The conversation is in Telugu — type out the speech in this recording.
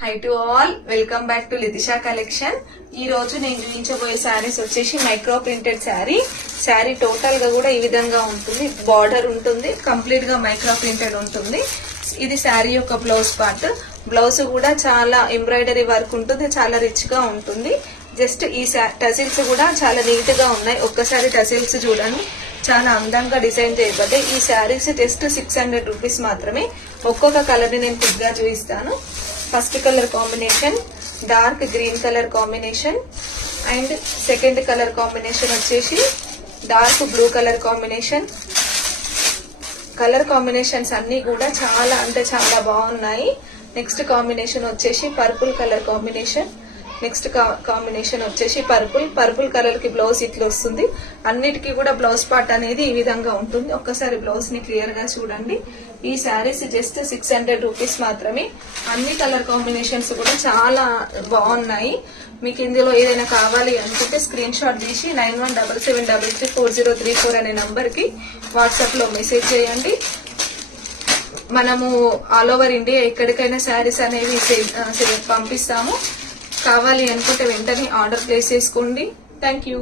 High to all, welcome back to Lithisha collection. ఈ రోజు నేను చూపించబోయే శారీస్ వచ్చేసి మైక్రో ప్రింటెడ్ శారీ టోటల్ గా కూడా ఈ విధంగా ఉంటుంది. బార్డర్ ఉంటుంది, కంప్లీట్ గా మైక్రో ప్రింటెడ్ ఉంటుంది. ఇది శారీ యొక్క బ్లౌజ్ పార్ట్. బ్లౌజ్ కూడా చాలా ఎంబ్రాయిడరీ వర్క్ ఉంటుంది, చాలా రిచ్ గా ఉంటుంది. జస్ట్ ఈ టజిల్స్ కూడా చాలా నీట్ గా ఉన్నాయి. ఒక్కసారి టజిల్స్ చూడండి, చాలా అందంగా డిజైన్ చేయబడ్డాయి. ఈ శారీస్ జస్ట్ 600 రూపీస్ మాత్రమే. ఒక్కొక్క కలర్ ని నేను క్లిక్ గా చూపిస్తాను. First colour combination dark green colour combination, and second colour combination వచ్చేసి dark blue colour combination. Colour combinations అన్ని కూడా చాలా అంటే చాలా బాగున్నాయి. నెక్స్ట్ కాంబినేషన్ వచ్చేసి purple colour combination. Next combination వచ్చేసి పర్పుల్ కలర్ కి బ్లౌజ్ ఇట్లా వస్తుంది. అన్నిటికీ కూడా బ్లౌజ్ పార్ట్ అనేది ఈ విధంగా ఉంటుంది. ఒక్కసారి బ్లౌజ్ ని క్లియర్ గా చూడండి. ఈ శారీస్ జస్ట్ 600 రూపీస్ మాత్రమే. అన్ని కలర్ కాంబినేషన్స్ కూడా చాలా బాగున్నాయి. మీకు ఇందులో ఏదైనా కావాలి అనుకుంటే స్క్రీన్ షాట్ తీసి 9177334034 అనే నంబర్ కి వాట్సాప్ లో మెసేజ్ చేయండి. మనము ఆల్ ఓవర్ ఇండియా ఎక్కడికైనా శారీస్ అనేవి పంపిస్తాము. కావాలి అనుకుంటే వెంటనే ఆర్డర్ ప్లేస్ చేసుకోండి. Thank you.